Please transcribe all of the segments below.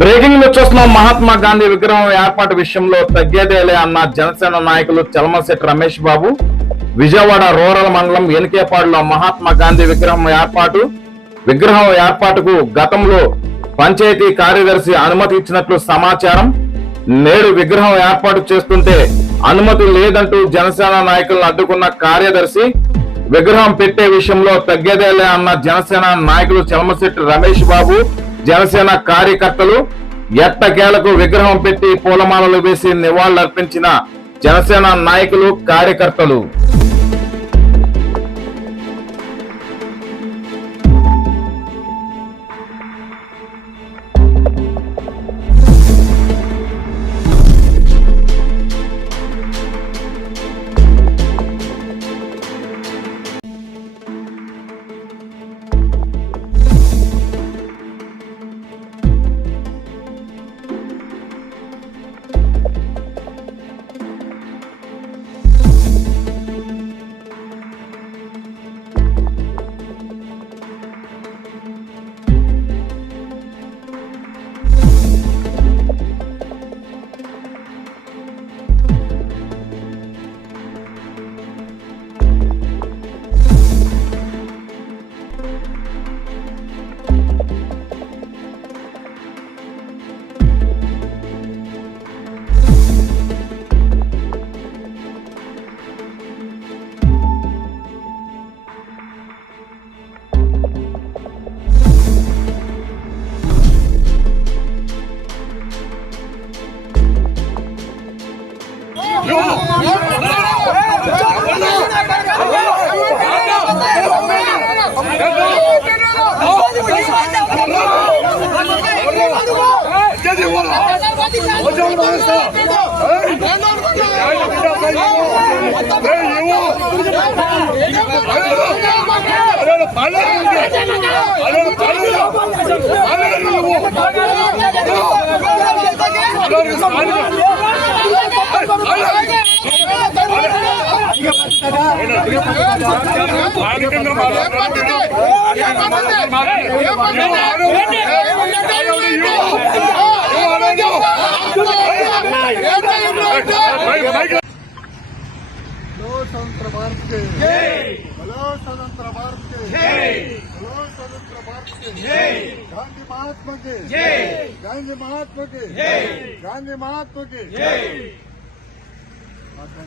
Breaking news చూస్తున్నాం. మహాత్మా గాంధీ విగ్రహం ఏర్పాటు విషయంలో తగ్గేదేలే అన్న జనసేన నాయకులు చలమశెట్టి రమేష్ బాబు. విజయవాడ రూరల్ మండలం ఎనికేపాడులో మహాత్మా గాంధీ విగ్రహం ఏర్పాటు. విగ్రహం ఏర్పాటుకు గతంలో పంచాయతీ కార్యదర్శి అనుమతి ఇచ్చినట్లు సమాచారం. నేడు విగ్రహం ఏర్పాటు చేస్తుంటే అనుమతి లేదంటూ జనసేన నాయకులను అడ్డుకున్న కార్యదర్శి. విగ్రహం పెట్టే విషయంలో తగ్గేదేలే అన్న జనసేన నాయకులు చలమశెట్టి రమేష్ బాబు. జనసేన కార్యకర్తలు ఎట్టకేలకు విగ్రహం పెట్టి పూలమాలలు వేసి నివాళులర్పించిన జనసేన నాయకులు కార్యకర్తలు. 어정으로 하겠어. 내 이후 말라는 게 말라는 말라는 말라는 이고 말라는 말라는 말라는 स्वतंत्र भारत के जय स्वतंत्र भारत के बोलो स्वतंत्र भारत के गांधी महात्मा के गांधी महात्मा के गांधी महात्मा के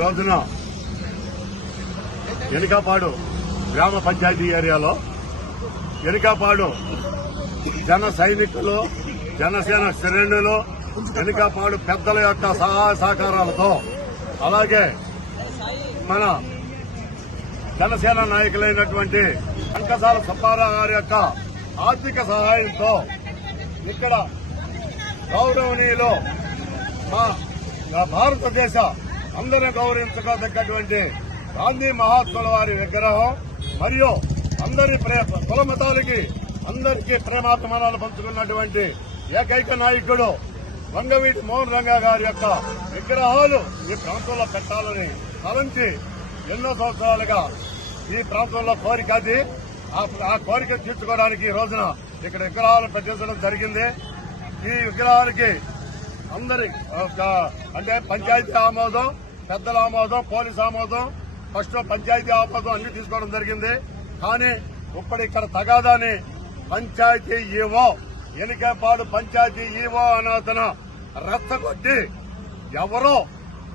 రోజున ఎనికాపాడు గ్రామ పంచాయతీ ఏరియాలో ఎనికాపాడు జన సైనికులు జనసేన శ్రేణులు ఎనికాపాడు పెద్దల యొక్క సహాయ సహకారాలతో అలాగే మన జనసేన నాయకులైనటువంటి అంకసాల సుబ్బారావు గారి యొక్క ఆర్థిక సహాయంతో ఇక్కడ గౌరవనీయులు మా నా భారతదేశ అందరూ గౌరవించదగ్గటువంటి గాంధీ మహాత్ముల వారి విగ్రహం మరియు అందరి ప్రే- కుల మతాలకి అందరికీ ప్రేమాభిమానాలు పంచుకున్నటువంటి ఏకైక నాయకుడు వంగవీటి మోహన్ రంగా గారి యొక్క విగ్రహాలు ఈ ప్రాంతంలో పెట్టాలని తలంచి ఎన్నో సంవత్సరాలుగా ఈ ప్రాంతంలో కోరిక అది. ఆ- కోరిక తీర్చుకోవడానికి ఈ రోజున ఇక్కడ విగ్రహాలు ప్రదర్శించడం జరిగింది. ఈ విగ్రహాలకి అందరి ఒక అంటే పంచాయతీ ఆమోదం పెద్దల ఆమోదం పోలీస్ ఆమోదం ఫస్ట్ పంచాయతీ ఆమోదం అన్ని తీసుకోవడం జరిగింది. కానీ ఇప్పుడు ఇక్కడ తగాదాని పంచాయతీ ఈవో ఎనికేపాడు పంచాయతీ ఈవో అని అతను రెచ్చగొట్టి ఎవరో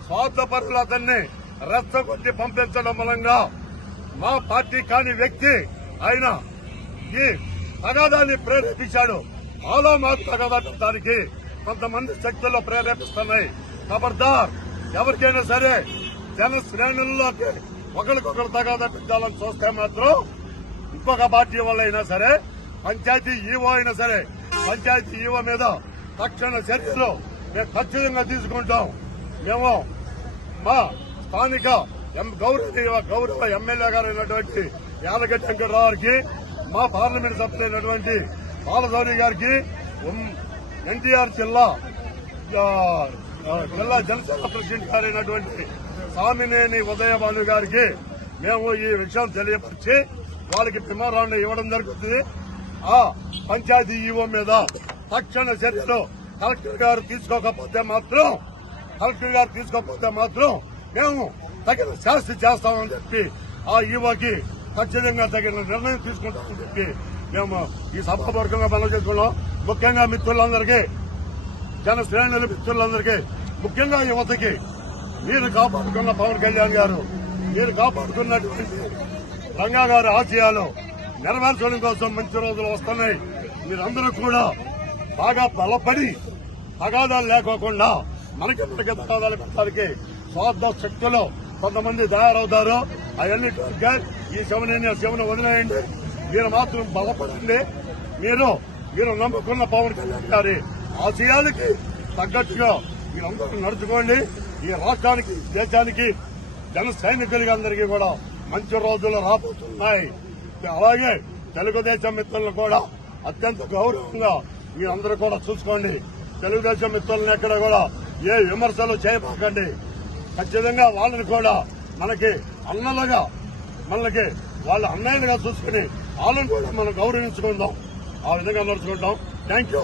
స్వార్థపరులు అతన్ని రెచ్చగొట్టి పంపించడం మూలంగా మా పార్టీ కాని వ్యక్తి ఆయన ఈ తగాదాన్ని ప్రేరేపించాడు. ఆలో మాకు తగాదా పెట్టడానికి కొంతమంది శక్తుల్లో ప్రేరేపిస్తున్నాయి. ఖబర్దార్ ఎవరికైనా సరే జన శ్రేణుల్లోకి ఒకరికొకరు తగాదా పెట్టాలని చూస్తే మాత్రం ఇంకొక పార్టీ వల్ల అయినా సరే పంచాయతీ ఈవో అయినా సరే పంచాయతీ ఈవో మీద తక్షణ చర్యలు మేము ఖచ్చితంగా తీసుకుంటాం. మేము మా స్థానిక ఎం గౌరవ గౌరవ ఎమ్మెల్యే గారు అయినటువంటి యాలగడ్డ వెంకటరావు గారికి మా పార్లమెంట్ సభ్యులైనటువంటి బాలసౌరి గారికి ఎన్టీఆర్ జిల్లా జిల్లా జనసేన ప్రెసిడెంట్ గారైనటువంటి సామినేని ఉదయభాను గారికి మేము ఈ విషయం తెలియపరిచి వాళ్ళకి మెమోరాండం ఇవ్వడం జరుగుతుంది. ఆ పంచాయతీ ఈవో మీద తక్షణ చర్యలు కలెక్టర్ గారు తీసుకోకపోతే మాత్రం కలెక్టర్ గారు తీసుకోకపోతే మాత్రం మేము తగిన శాస్తి చేస్తామని చెప్పి ఆ ఈవోకి ఖచ్చితంగా తగిన నిర్ణయం తీసుకుంటామని చెప్పి మేము ఈ సభాపూర్వకంగా మనం చేసుకున్నాం ముఖ్యంగా మిత్రులందరికీ జన శ్రేణుల మిత్రులందరికీ ముఖ్యంగా యువతకి మీరు కాపాడుకున్న పవన్ కళ్యాణ్ గారు మీరు కాపాడుకున్నటువంటి రంగా గారి ఆశయాలు నెరవేర్చడం కోసం మంచి రోజులు వస్తున్నాయి. మీరందరూ కూడా బాగా బలపడి తగాదాలు లేకోకుండా మనకి మనకి తగాదాలు పెట్టడానికి స్వార్థ శక్తులు కొంతమంది తయారవుతారు. అవన్నీ కనుక ఈ శవని శివను వదిలేయండి. మీరు మాత్రం బలపడండి. మీరు మీరు నమ్ముకున్న పవన్ కళ్యాణ్ గారి ఆశయాలకి తగ్గట్టుగా మీరందరూ నడుచుకోండి. ఈ రాష్ట్రానికి దేశానికి జన సైనికులకి అందరికీ కూడా మంచి రోజులు రాబోతున్నాయి. అలాగే తెలుగుదేశం మిత్రులను కూడా అత్యంత గౌరవంగా మీరందరూ కూడా చూసుకోండి. తెలుగుదేశం మిత్రులను ఎక్కడ కూడా ఏ విమర్శలు చేయబాకండి. ఖచ్చితంగా వాళ్ళని కూడా మనకి అన్నలుగా మనకి వాళ్ళ అన్నయ్యలుగా చూసుకుని వాళ్ళని కూడా మనం గౌరవించుకుందాం. ఆ విధంగా నడుచుకుంటాం. Thank you